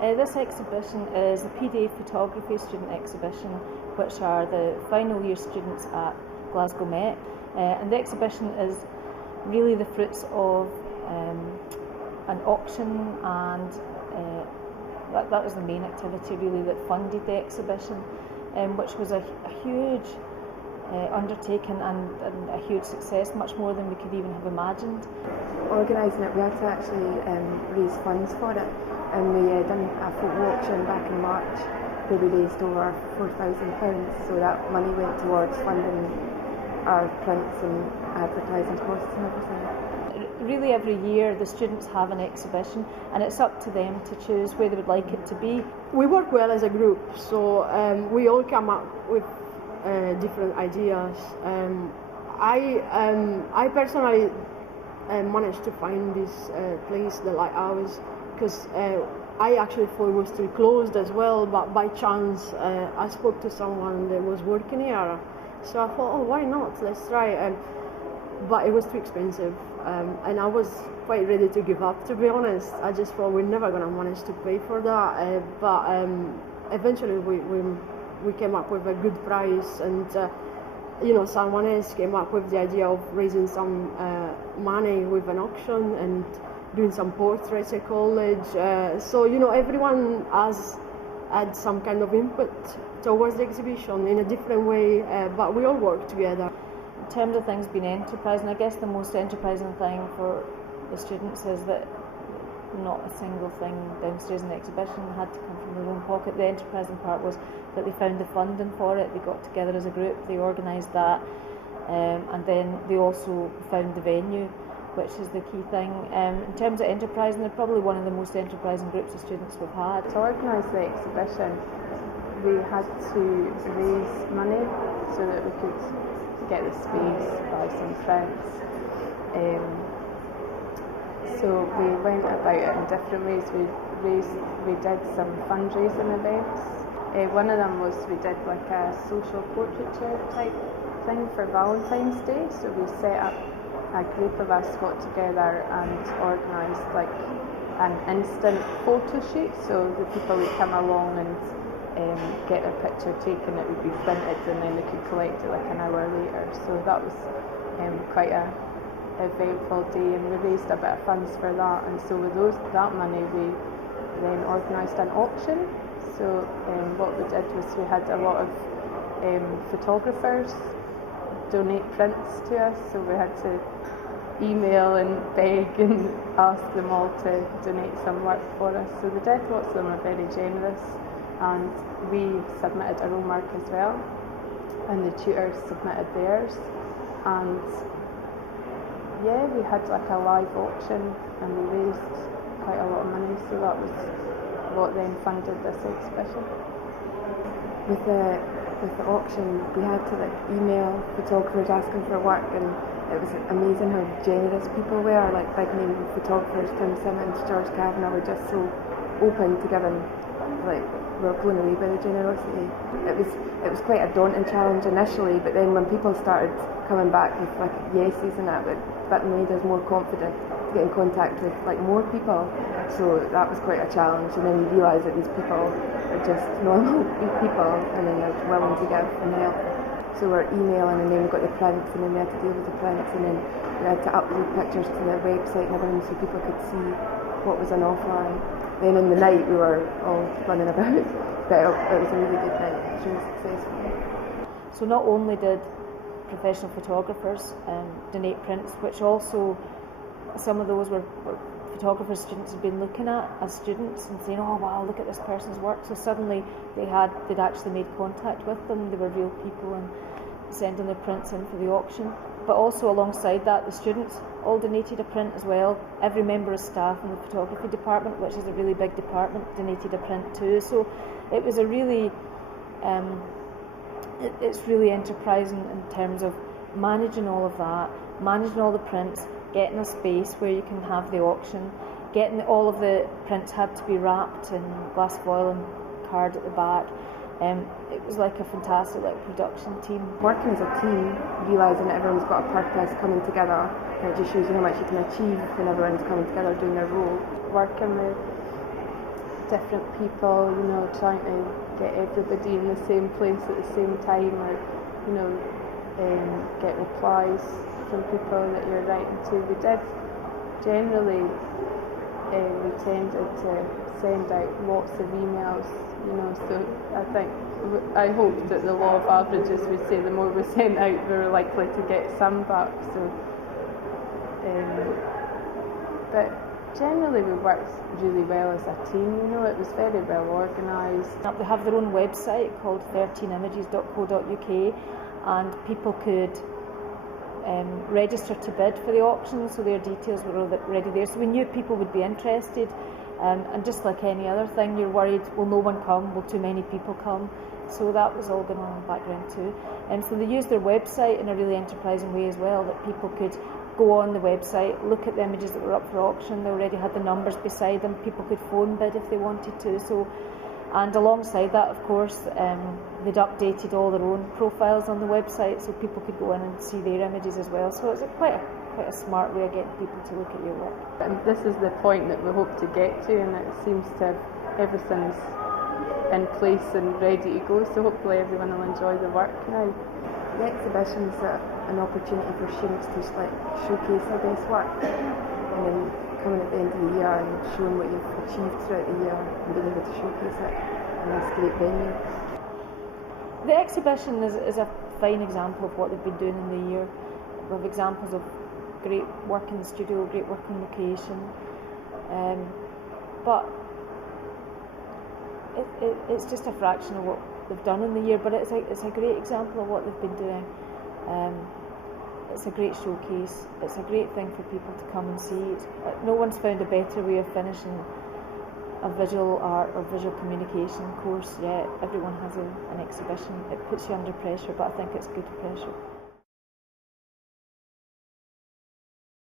This exhibition is the PDA Photography Student Exhibition, which are the final year students at Glasgow Met. And the exhibition is really the fruits of an auction, and that was the main activity really that funded the exhibition, which was a huge undertaking and a huge success, much more than we could even have imagined. Organising it, we had to actually raise funds for it, and we done a photo auction back in March where we raised over £4,000, so that money went towards funding our prints and advertising costs and everything. Really every year the students have an exhibition, and it's up to them to choose where they would like it to be. We work well as a group, so we all come up with different ideas. I personally managed to find this place, the Lighthouse, because I actually thought it was still closed as well, but by chance I spoke to someone that was working here, so I thought, oh, why not, let's try it. But it was too expensive, and I was quite ready to give up, to be honest. I just thought we're never going to manage to pay for that, but eventually we came up with a good price, and someone else came up with the idea of raising some money with an auction and doing some portraits at college. So everyone has had some kind of input towards the exhibition in a different way, but we all work together. In terms of things being enterprising, I guess the most enterprising thing for the students is that not a single thing downstairs in the exhibition had to come from their own pocket. The enterprising part was that they found the funding for it, they got together as a group, they organised that, and then they also found the venue, which is the key thing. In terms of enterprising, they're probably one of the most enterprising groups of students we've had. To organise the exhibition, we had to raise money so that we could get the space, buy some prints. So we went about it in different ways. We did some fundraising events. One of them was we did like a social portraiture type thing for Valentine's Day. So we set up, a group of us got together and organised like an instant photo shoot. So the people would come along and get a picture taken, it would be printed, and then they could collect it like an hour later. So that was quite a eventful day, and we raised a bit of funds for that. And so with that money, we then organised an auction. So what we did was we had a lot of photographers donate prints to us, so we had to email and beg and ask them all to donate some work for us. So they did. Lots of them are very generous, and we submitted our own work as well, and the tutors submitted theirs, and yeah, we had like a live auction and we raised quite a lot of money, so that was what then funded this exhibition. With the auction, we had to email photographers asking for work, and it was amazing how generous people were. Like big name photographers, Tim Simmons, George Kavanagh, were just so open to giving. We were blown away by the generosity. It was quite a daunting challenge initially, but then when people started coming back with yeses and that made us more confident to get in contact with more people. So that was quite a challenge, and then you realise that these people are just normal people, and then they're willing to give and help. So we're emailing, and then we got the prints, and then we had to deal with the prints, and then we had to upload pictures to the website and everything so people could see what was on offer. And then in the night we were all running about, but it was a really good night. It was really successful. So not only did professional photographers donate prints, which also some of those were photographers students had been looking at as students and saying, oh wow, look at this person's work. So suddenly they'd actually made contact with them, they were real people, and sending their prints in for the auction. But also alongside that, the students all donated a print as well. Every member of staff in the photography department, which is a really big department, donated a print too. So it was a really it's really enterprising in terms of managing all of that, managing all the prints, getting a space where you can have the auction, getting all of the prints had to be wrapped in glass foil and card at the back. It was like a fantastic production team. Working as a team, realising that everyone's got a purpose, coming together, and it just shows you how much you can achieve when everyone's coming together doing their role. Working with different people, you know, trying to get everybody in the same place at the same time, or, you know, get replies from people that you're writing to. We did generally, we tended to send out lots of emails, you know, so I hope that the law of averages would say the more we sent out, we were likely to get some back. So, but generally we worked really well as a team, you know, it was very well organised. They have their own website called 13images.co.uk, and people could register to bid for the auction, so their details were already there. So we knew people would be interested, and just like any other thing, you're worried, will no one come, will too many people come? So that was all going on in the background too. And so they used their website in a really enterprising way as well, that people could go on the website, look at the images that were up for auction. They already had the numbers beside them. People could phone bid if they wanted to. So, and alongside that, of course, they'd updated all their own profiles on the website, so people could go in and see their images as well. So it's quite a smart way of getting people to look at your work. And this is the point that we hope to get to, and it seems to have everything's in place and ready to go. So hopefully everyone will enjoy the work now. The exhibition's an opportunity for students to showcase their best work, and then coming at the end of the year and showing what you've achieved throughout the year and being able to showcase it in this great venue. The exhibition is a fine example of what they've been doing in the year. We have examples of great work in the studio, great work on location, but it's just a fraction of what they've done in the year, but it's a great example of what they've been doing. It's a great showcase. It's a great thing for people to come and see it. No one's found a better way of finishing a visual art or visual communication course yet. Everyone has an exhibition. It puts you under pressure, but I think it's good pressure.